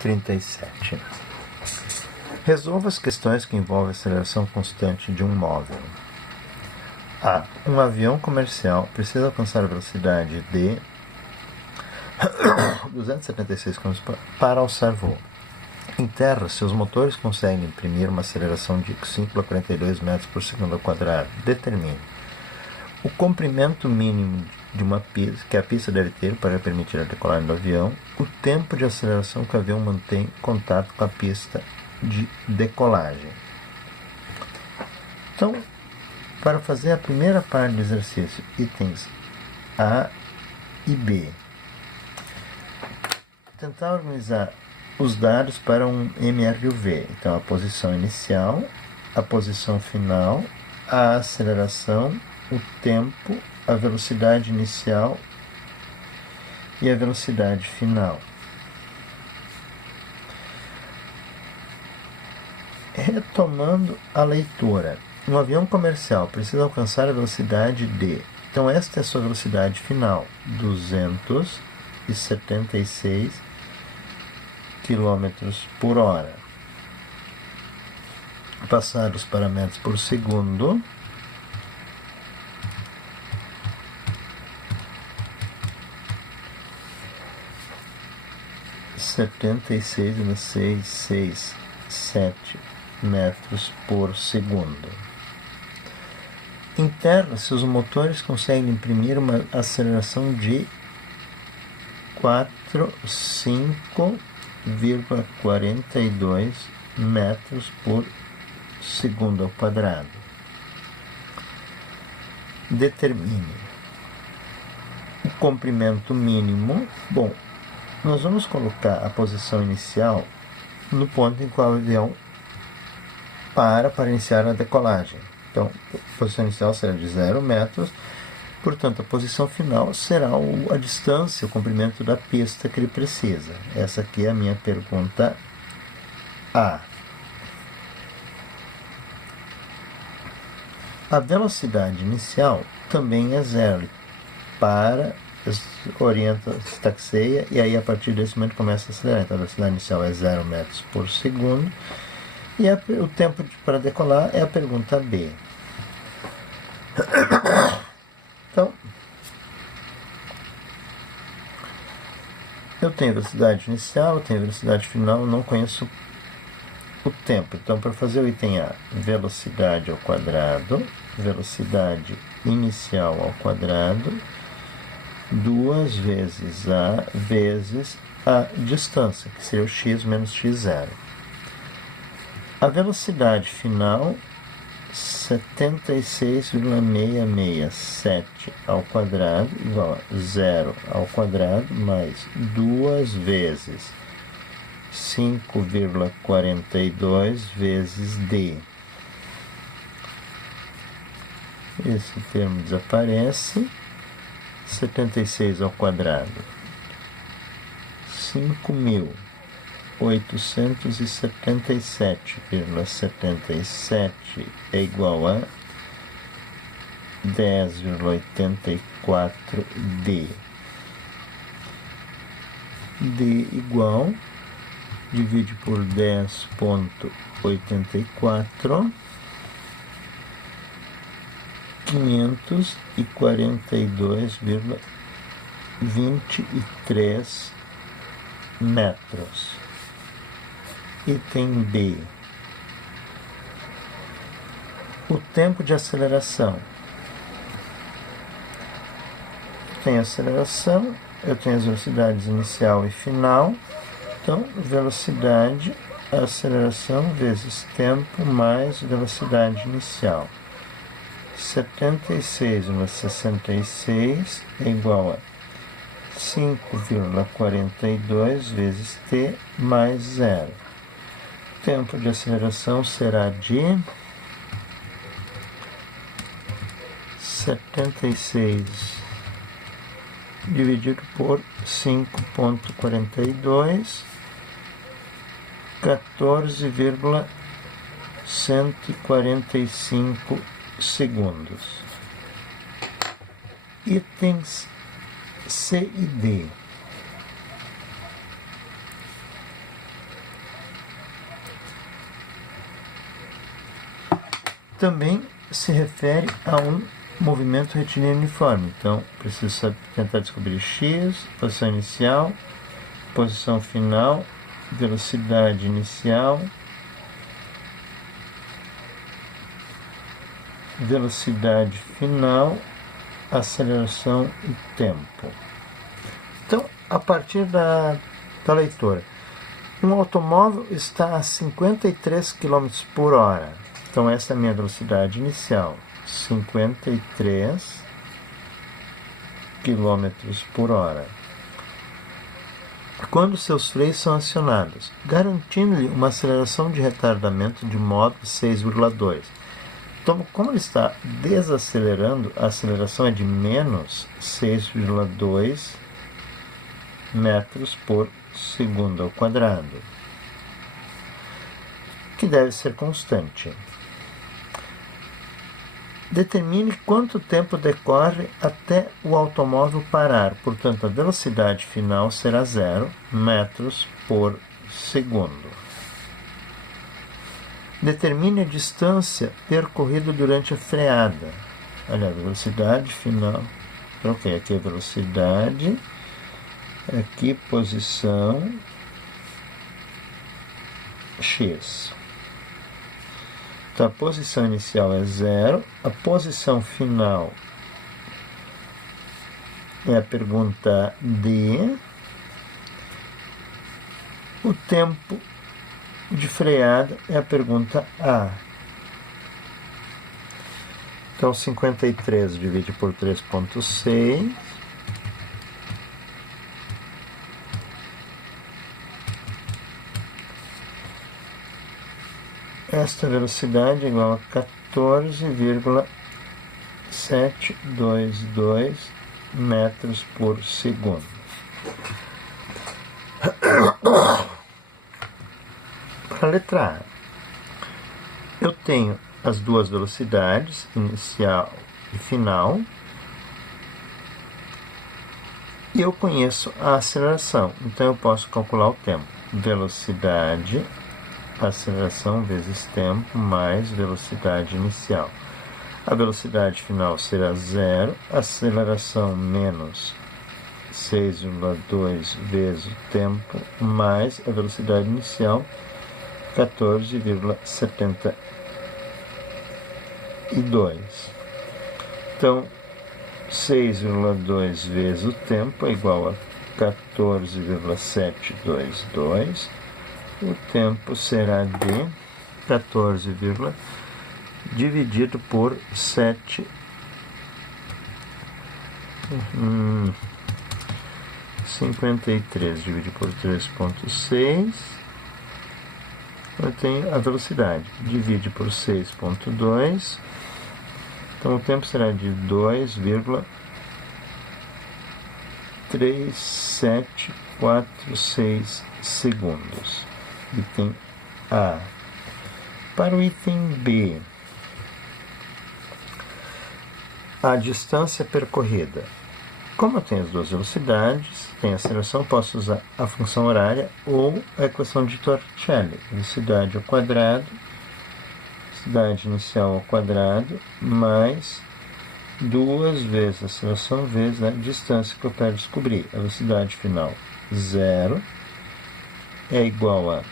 37. Resolva as questões que envolvem a aceleração constante de um móvel. A. Um avião comercial precisa alcançar a velocidade de 276 km para alçar voo. Em terra, seus motores conseguem imprimir uma aceleração de 5,42 metros por segundo ao quadrado. Determine o comprimento mínimo de uma pista que a pista deve ter para permitir a decolagem do avião, o tempo de aceleração que o avião mantém contato com a pista de decolagem. Então, para fazer a primeira parte do exercício, itens A e B, tentar organizar os dados para um MRUV. Então, a posição inicial, a posição final, a aceleração, o tempo, a velocidade inicial e a velocidade final. Retomando a leitura, um avião comercial precisa alcançar a velocidade de... Então, esta é a sua velocidade final, 276 km por hora. Passar os parâmetros por segundo. Setenta e 76,667 metros por segundo. Em terra, seus motores conseguem imprimir uma aceleração de 5,42 metros por segundo ao quadrado. Determine o comprimento mínimo. Bom, nós vamos colocar a posição inicial no ponto em que o avião para iniciar a decolagem. Então, a posição inicial será de 0 metros, portanto, a posição final será a distância, o comprimento da pista que ele precisa. Essa aqui é a minha pergunta A. A velocidade inicial também é 0. Orienta, se taxeia, e aí a partir desse momento começa a acelerar. Então, a velocidade inicial é 0 metros por segundo. E o tempo para decolar é a pergunta B. Então, eu tenho velocidade inicial, eu tenho velocidade final, não conheço o tempo. Então, para fazer o item A, velocidade ao quadrado, velocidade inicial ao quadrado, 2 vezes A vezes a distância, que seria o x menos x0. A velocidade final, 76,667 ao quadrado, igual a 0 ao quadrado, mais 2 vezes 5,42 vezes D. Esse termo desaparece. 76 ao quadrado, 5.877,77 é igual a 10,84 D. D igual, divide por 10,84, 542,23 metros. Item B. O tempo de aceleração. Eu tenho aceleração, eu tenho as velocidades inicial e final. Então, velocidade, aceleração vezes tempo mais velocidade inicial. 76,66 é igual a 5,42 vezes t mais 0. O tempo de aceleração será de 76 dividido por 5,42, 14,145 segundos. Itens C e D. também se refere a um movimento retilíneo uniforme. Então, preciso tentar descobrir x, posição inicial, posição final, velocidade inicial, velocidade final, aceleração e tempo. Então, a partir da leitura, um automóvel está a 53 km por hora. Então, essa é a minha velocidade inicial, 53 km por hora. Quando seus freios são acionados, garantindo-lhe uma aceleração de retardamento de modo 6,2. Então, como ele está desacelerando, a aceleração é de menos 6,2 metros por segundo ao quadrado, que deve ser constante. Determine quanto tempo decorre até o automóvel parar. Portanto, a velocidade final será 0 metros por segundo. Determine a distância percorrida durante a freada. Olha, a velocidade final. Ok, aqui a velocidade. Aqui posição x. Então, a posição inicial é 0, a posição final é a pergunta D, o tempo de freada é a pergunta A. Então, 53 divide por 3,6. Esta velocidade é igual a 14,722 metros por segundo. Para a letra A, eu tenho as duas velocidades, inicial e final, e eu conheço a aceleração, então eu posso calcular o tempo. Velocidade, aceleração vezes tempo mais velocidade inicial. A velocidade final será 0, aceleração menos 6,2 vezes o tempo mais a velocidade inicial, 14,72. Então, 6,2 vezes o tempo é igual a 14,722. O tempo será de 14, dividido por 7. 53 dividido por 3,6. Eu tenho a velocidade. Divide por 6,2. Então o tempo será de 2,3746 segundos. Item A. Para o item B, a distância percorrida. Como eu tenho as duas velocidades, tenho a aceleração, posso usar a função horária ou a equação de Torricelli. Velocidade ao quadrado, velocidade inicial ao quadrado, mais 2 vezes a aceleração vezes a distância que eu quero descobrir. A velocidade final, 0, é igual a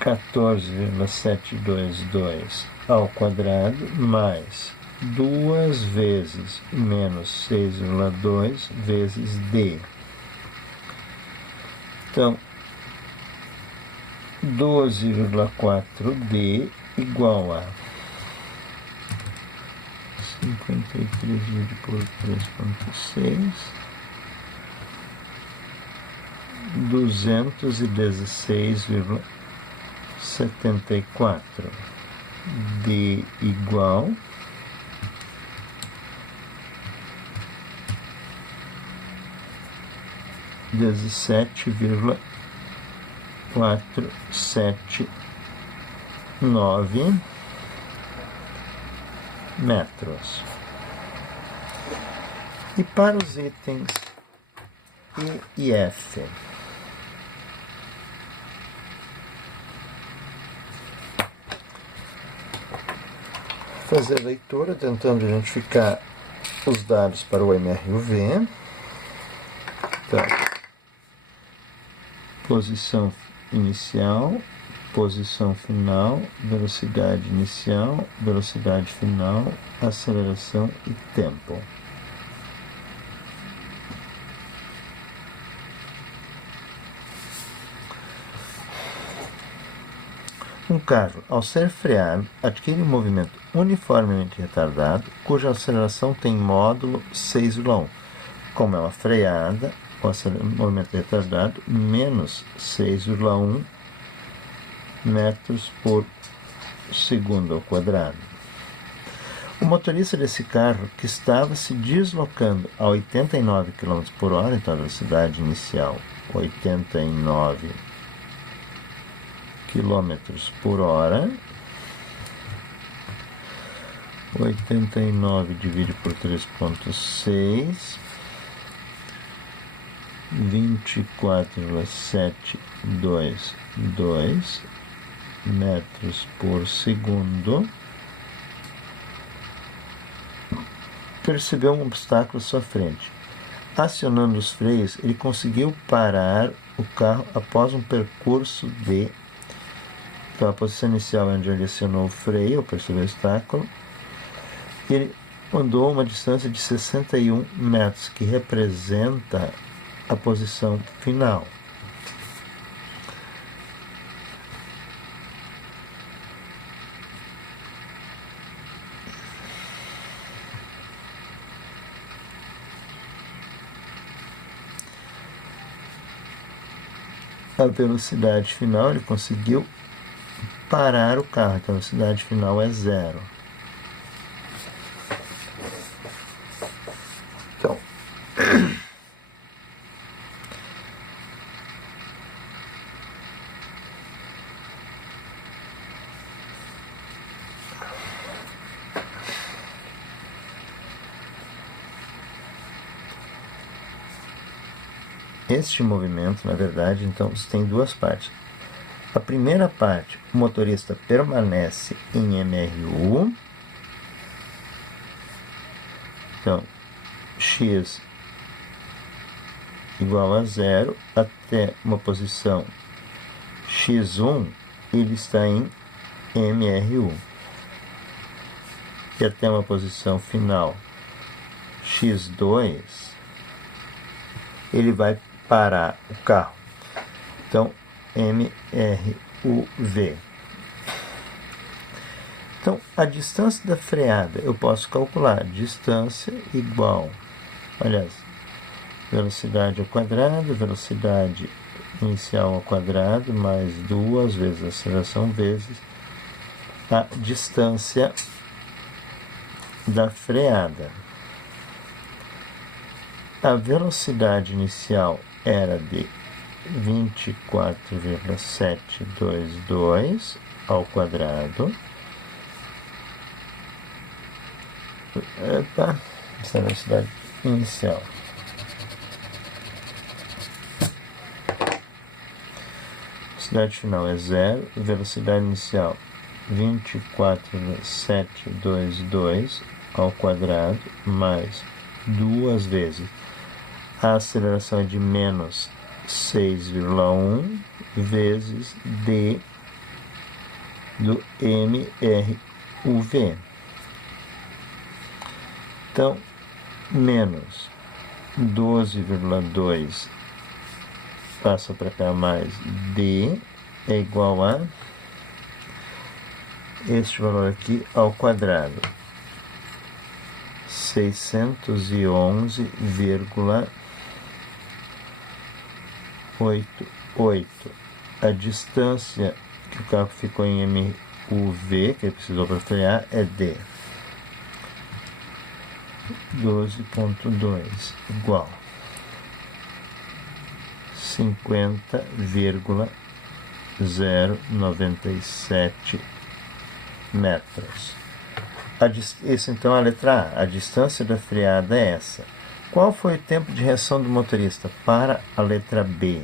14,722 ao quadrado, mais 2 vezes menos 6,2 vezes D. Então, 12,4D igual a 53 dividido por 3,6, 216,74. D igual a 17,479 metros. E para os itens E e F, fazer a leitura, tentando identificar os dados para o MR e o V. Então, posição inicial, posição final, velocidade inicial, velocidade final, aceleração e tempo. Um carro, ao ser freado, adquire um movimento uniformemente retardado, cuja aceleração tem módulo 6,1. Como é uma freada, o movimento retardado menos 6,1 metros por segundo ao quadrado. O motorista desse carro, que estava se deslocando a 89 km por hora, então a velocidade inicial 89 km por hora, 89 dividido por 3,6, 24,722 metros por segundo, percebeu um obstáculo à sua frente. Acionando os freios, ele conseguiu parar o carro após um percurso de... Então, a posição inicial é onde ele acionou o freio, percebeu o obstáculo. Ele andou uma distância de 61 metros, que representa a posição final. A velocidade final, ele conseguiu parar o carro, então a velocidade final é 0. Então, este movimento, na verdade, então, tem duas partes. A primeira parte, o motorista permanece em MRU. Então, x igual a 0 até uma posição x1, ele está em MRU. E até uma posição final x2, ele vai parar o carro. Então, MRUV. Então, a distância da freada eu posso calcular. Distância igual, aliás, velocidade ao quadrado, velocidade inicial ao quadrado, mais 2 vezes a aceleração, vezes a distância da freada. A velocidade inicial era de 24,722 ao quadrado. Essa é a velocidade inicial. Velocidade final é 0. Velocidade inicial 24,722 ao quadrado, mais 2 vezes. A aceleração é de menos 6,1 vezes d do MRUV. Então, menos 12,2 passa para cá, mais d é igual a este valor aqui ao quadrado, 611,88. A distância que o carro ficou em MUV, que ele precisou para frear, é d. 12,2 igual 50,097 metros. Isso então é a letra A. A distância da freada é essa. Qual foi o tempo de reação do motorista para a letra B?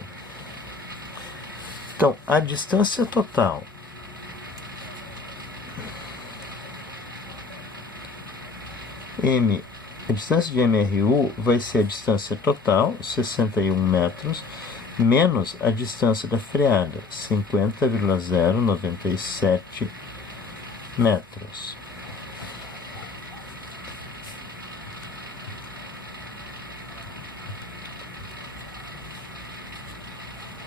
Então, a distância total A distância de MRU vai ser a distância total, 61 metros, menos a distância da freada, 50,097 metros.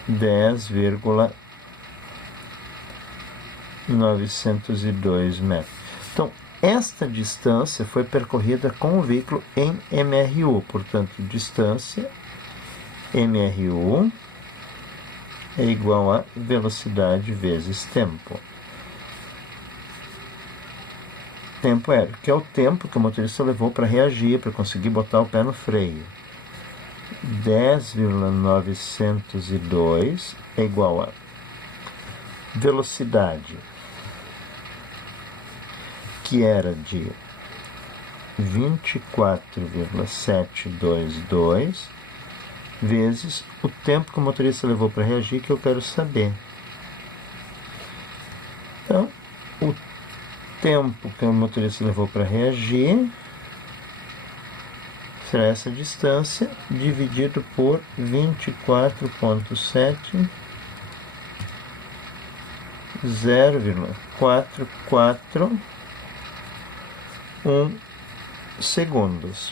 $10,902 metros. Então, esta distância foi percorrida com o veículo em MRU, portanto, distância MRU é igual a velocidade vezes tempo. Tempo aéreo, que é o tempo que o motorista levou para reagir, para conseguir botar o pé no freio. 10,902 é igual a velocidade, que era de 24,722, vezes o tempo que o motorista levou para reagir, que eu quero saber. Então, o tempo que o motorista levou para reagir será essa distância dividido por 24,7, 0,441 segundos.